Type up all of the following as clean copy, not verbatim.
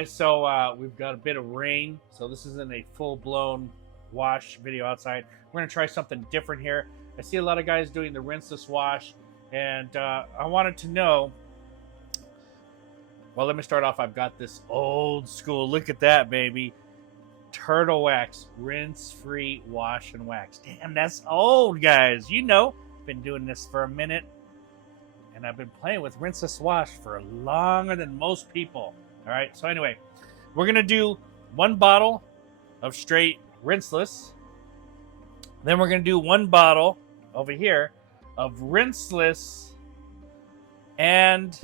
guys, so we've got a bit of rain, so this isn't a full-blown wash video outside. We're gonna try something different here. I see a lot of guys doing the rinseless wash, and I wanted to know. Well, let me start off. I've got this old school. Look at that, baby! Turtle wax, rinse-free wash and wax. Damn, that's old, guys. You know, been doing this for a minute, and I've been playing with rinseless wash for longer than most people. All right, so anyway, we're gonna do one bottle of straight rinseless. Then we're gonna do one bottle over here of rinseless and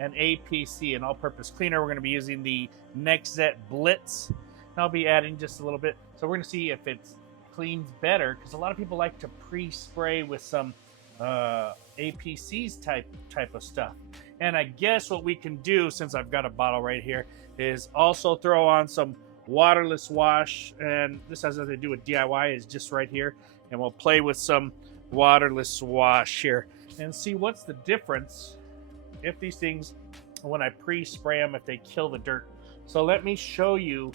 an APC, an all-purpose cleaner. We're gonna be using the Nexet Blitz. And I'll be adding just a little bit. So we're gonna see if it cleans better, because a lot of people like to pre-spray with some APC's type of stuff. And I guess what we can do, since I've got a bottle right here, is also throw on some waterless wash. And this has nothing to do with DIY, it's just right here. And we'll play with some waterless wash here and see what's the difference if these things, when I pre-spray them, if they kill the dirt. So let me show you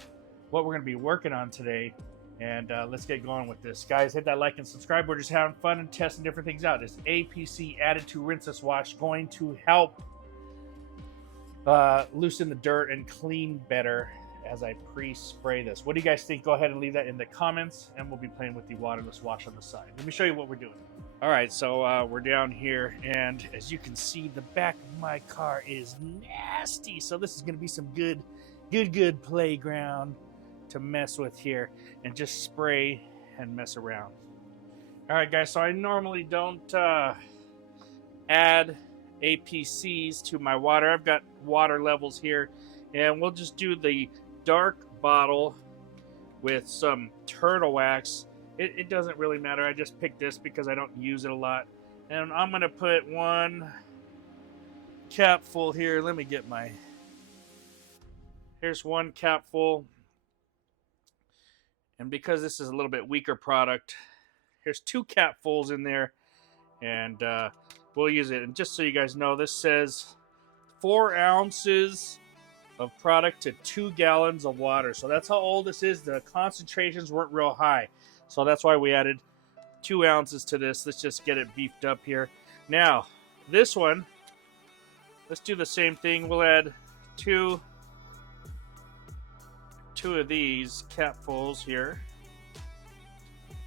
what we're going to be working on today. And let's get going with this. Guys, hit that like and subscribe. We're just having fun and testing different things out. Is APC added to rinseless wash going to help loosen the dirt and clean better as I pre-spray this? What do you guys think? Go ahead and leave that in the comments, and we'll be playing with the waterless wash on the side. Let me show you what we're doing. All right, so we're down here, and as you can see, the back of my car is nasty. So this is going to be some good playground to mess with here and just spray and mess around. All right, guys, so I normally don't add APCs to my water. I've got water levels here, and we'll just do the dark bottle with some turtle wax. It doesn't really matter. I just picked this because I don't use it a lot. And I'm gonna put one cap full here. Let me get here's one cap full. And because this is a little bit weaker product, here's two capfuls in there, and we'll use it. And just so you guys know, this says 4 ounces of product to 2 gallons of water. So that's how old this is. The concentrations weren't real high. So that's why we added 2 ounces to this. Let's just get it beefed up here. Now, this one, let's do the same thing. We'll add two of these capfuls here.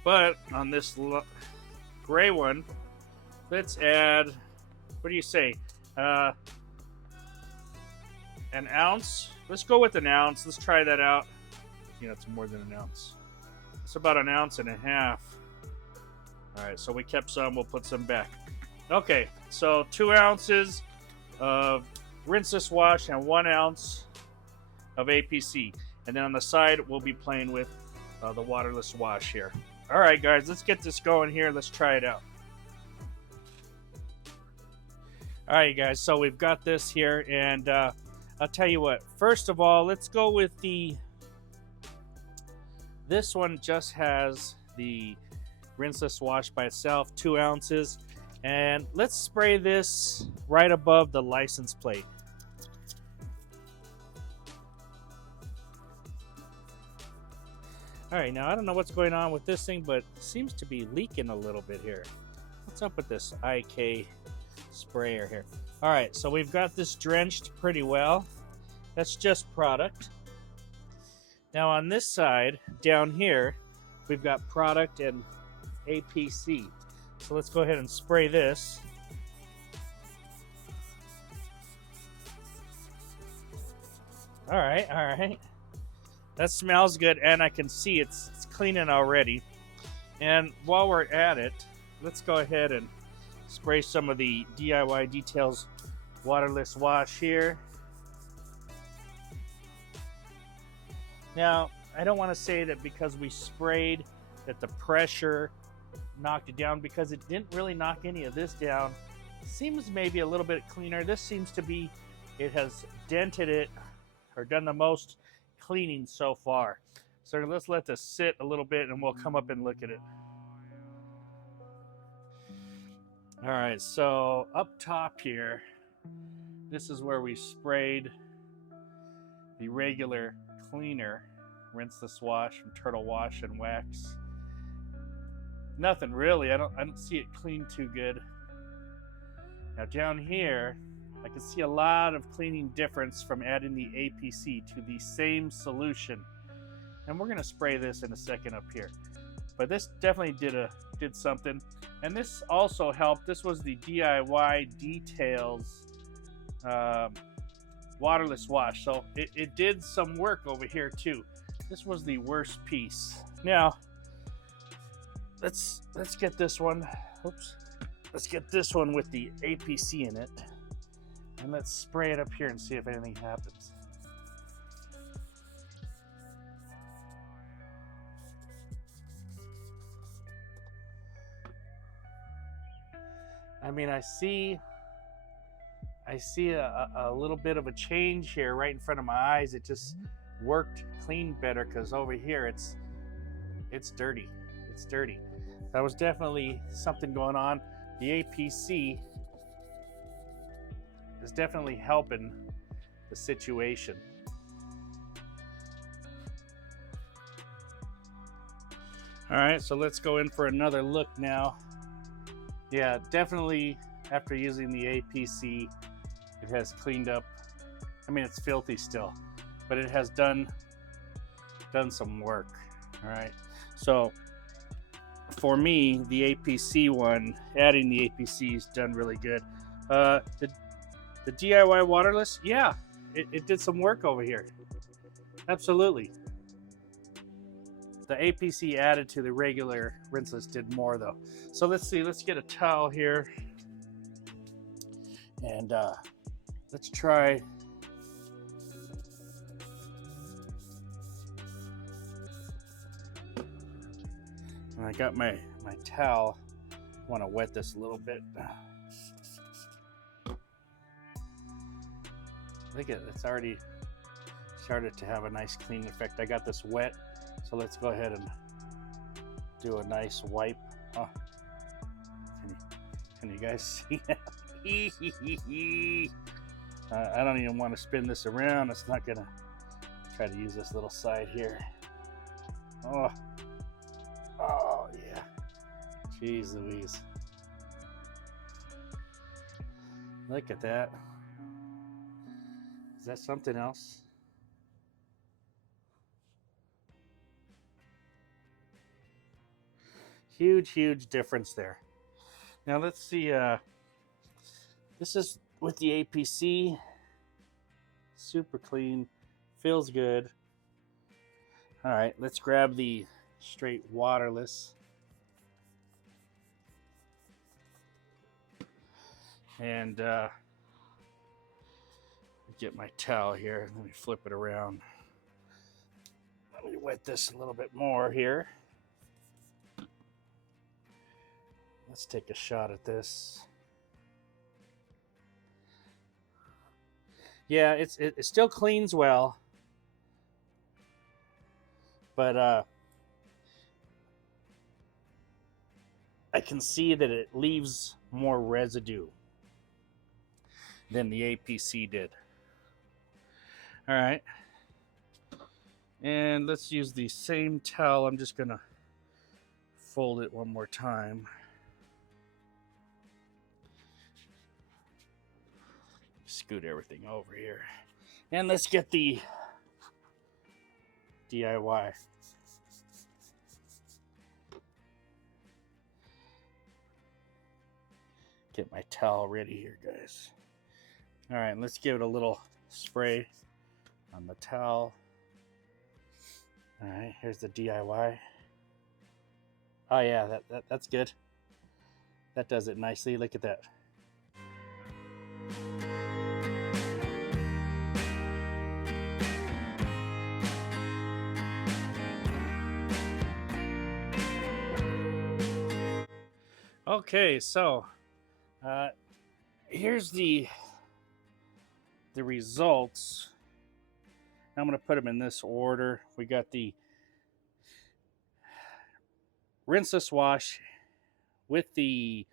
But on this gray one, let's add, what do you say? An ounce. Let's go with an ounce. Let's try that out. You know, it's more than an ounce. It's about 1.5 ounces. All right, so we kept some. We'll put some back. Okay, so 2 ounces of rinseless wash and 1 ounce of APC. And then on the side, we'll be playing with the waterless wash here. All right, guys, let's get this going here. Let's try it out. All right, guys, so we've got this here, and I'll tell you what. First of all, let's go with this one just has the rinseless wash by itself, 2 ounces. And let's spray this right above the license plate. All right, now I don't know what's going on with this thing, but it seems to be leaking a little bit here. What's up with this IK sprayer here? All right, so we've got this drenched pretty well. That's just product. Now on this side, down here, we've got product and APC. So let's go ahead and spray this. All right. That smells good, and I can see it's cleaning already. And while we're at it, let's go ahead and spray some of the DIY Details waterless wash here. Now, I don't want to say that because we sprayed that the pressure knocked it down, because it didn't really knock any of this down. Seems maybe a little bit cleaner. This seems to be, it has dented it or done the most cleaning so far. So let's let this sit a little bit, and we'll come up and look at it. All right, so up top here, this is where we sprayed, the regular cleaner, Rinseless Wash from Turtle Wash and Wax. Nothing really. I don't see it clean too good. Now down here, I can see a lot of cleaning difference from adding the APC to the same solution. And we're gonna spray this in a second up here. But this definitely did something. And this also helped. This was the DIY Details Waterless Wash. So it did some work over here too. This was the worst piece. Now, let's get this one. Oops. Let's get this one with the APC in it. And let's spray it up here and see if anything happens. I mean, I see a little bit of a change here right in front of my eyes. It just worked clean better because over here it's dirty. It's dirty. That was definitely something going on. The APC is definitely helping the situation. All right, so let's go in for another look now. Yeah, definitely after using the APC, it has cleaned up. I mean, it's filthy still, but it has done some work. All right, so for me, the APC one, adding the APC has done really good. The DIY Waterless, yeah, it did some work over here. Absolutely. The APC added to the regular Rinseless did more though. So let's see, let's get a towel here. And let's try. And I got my towel. I want to wet this a little bit. Look at it, it's already started to have a nice clean effect. I got this wet, so let's go ahead and do a nice wipe. Oh, can you guys see that? I don't even want to spin this around. It's not gonna. Try to use this little side here. Oh yeah. Jeez Louise. Look at that. Is that something else? Huge difference there. Now let's see. This is with the APC. Super clean. Feels good. All right, let's grab the straight waterless. And get my towel here. Let me flip it around. Let me wet this a little bit more here. Let's take a shot at this. Yeah, it still cleans well, but I can see that it leaves more residue than the APC did. All right, and let's use the same towel. I'm just gonna fold it one more time. Scoot everything over here, and let's get the DIY. Get my towel ready here, guys. All right, let's give it a little spray on the towel. All right, here's the DIY. Oh yeah, that's good. That does it nicely. Look at that. Okay, so here's the results. I'm going to put them in this order. We got the Rinseless Wash with the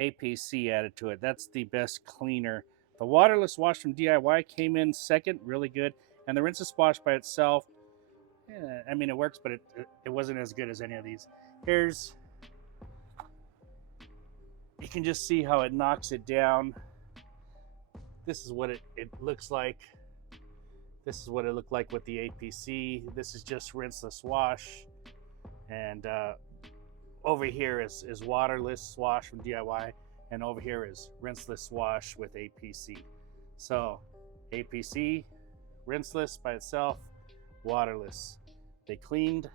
APC added to it. That's the best cleaner The Waterless Wash from DIY came in second, really good. And the Rinseless Wash by itself, I mean, it works, but it wasn't as good as any of these. Here's, you can just see how it knocks it down. This is what it looks like. This is what it looked like with the APC. This is just Rinseless Wash. And over here is Waterless Wash from DIY. And over here is Rinseless Wash with APC. So APC, Rinseless by itself, Waterless. They cleaned.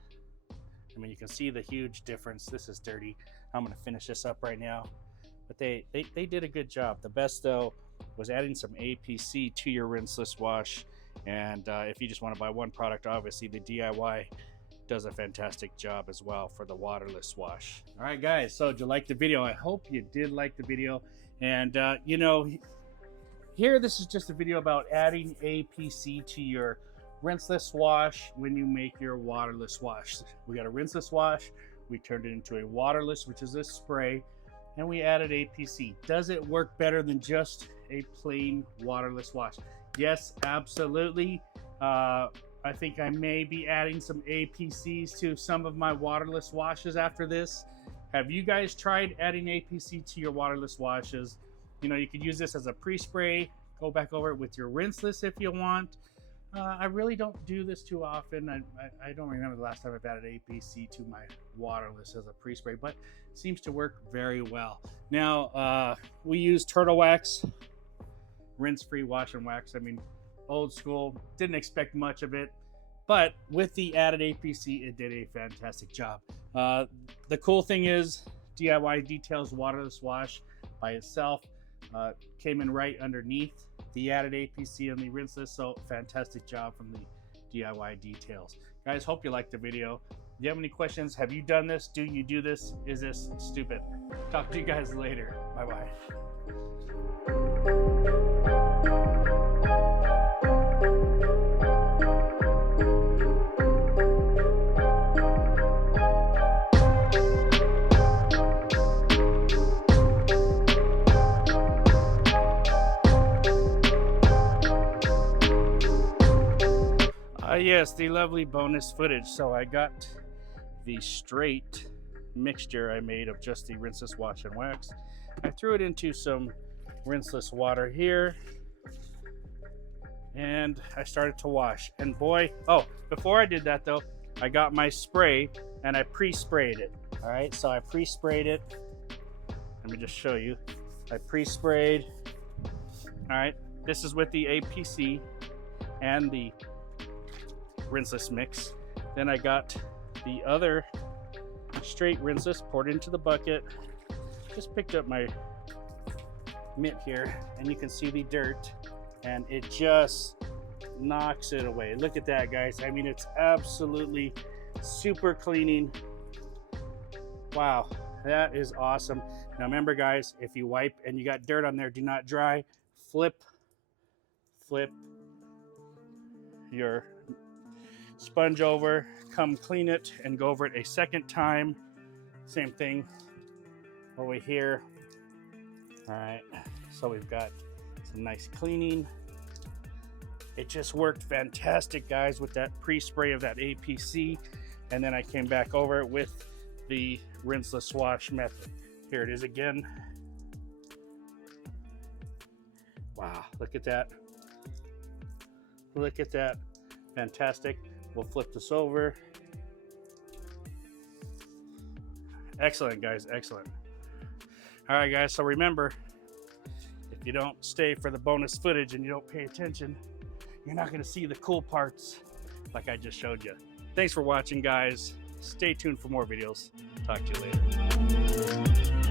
I mean, you can see the huge difference. This is dirty. I'm gonna finish this up right now. But they did a good job. The best though was adding some APC to your Rinseless Wash. And if you just want to buy one product, obviously the DIY does a fantastic job as well for the Waterless Wash. All right, guys, so did you like the video? I hope you did like the video. And you know, here this is just a video about adding APC to your Rinseless Wash when you make your Waterless Wash. We got a Rinseless Wash, we turned it into a Waterless, which is a spray, and we added APC. Does it work better than just a plain Waterless Wash? Yes, absolutely. I think I may be adding some APCs to some of my Waterless Washes after this. Have you guys tried adding APC to your Waterless Washes? You know, you could use this as a pre-spray, go back over it with your Rinseless if you want. I really don't do this too often. I don't remember the last time I've added APC to my Waterless as a pre-spray, but it seems to work very well. Now, we use Turtle Wax, rinse-free wash and wax. I mean, old school, didn't expect much of it, but with the added APC, it did a fantastic job. The cool thing is DIY details Waterless Wash by itself came in right underneath the added APC and the Rinseless, so fantastic job from the DIY details. Guys, hope you liked the video. Do you have any questions? Have you done this? Do you do this? Is this stupid? Talk to you guys later. Bye-bye. Yes, the lovely bonus footage. So I got the straight mixture I made of just the Rinseless Wash and Wax. I threw it into some Rinseless water here, and I started to wash. And boy, oh, before I did that though, I got my spray and I pre-sprayed it. All right, so I pre-sprayed it. Let me just show you. I pre-sprayed. All right, this is with the APC and the Rinseless mix. Then I got the other straight Rinseless, poured into the bucket. Just picked up my mitt here, and you can see the dirt, and it just knocks it away. Look at that, guys. I mean, it's absolutely super cleaning. Wow, that is awesome. Now remember, guys, if you wipe and you got dirt on there, do not dry. Flip your sponge over, come clean it, and go over it a second time. Same thing over here. All right, so we've got some nice cleaning. It just worked fantastic, guys, with that pre-spray of that APC, and then I came back over it with the Rinseless Wash method. Here it is again. Wow, look at that. Look at that. Fantastic. We'll flip this over. Excellent, guys, excellent. All right, guys, so remember, if you don't stay for the bonus footage and you don't pay attention, you're not gonna see the cool parts like I just showed you. Thanks for watching, guys. Stay tuned for more videos. Talk to you later.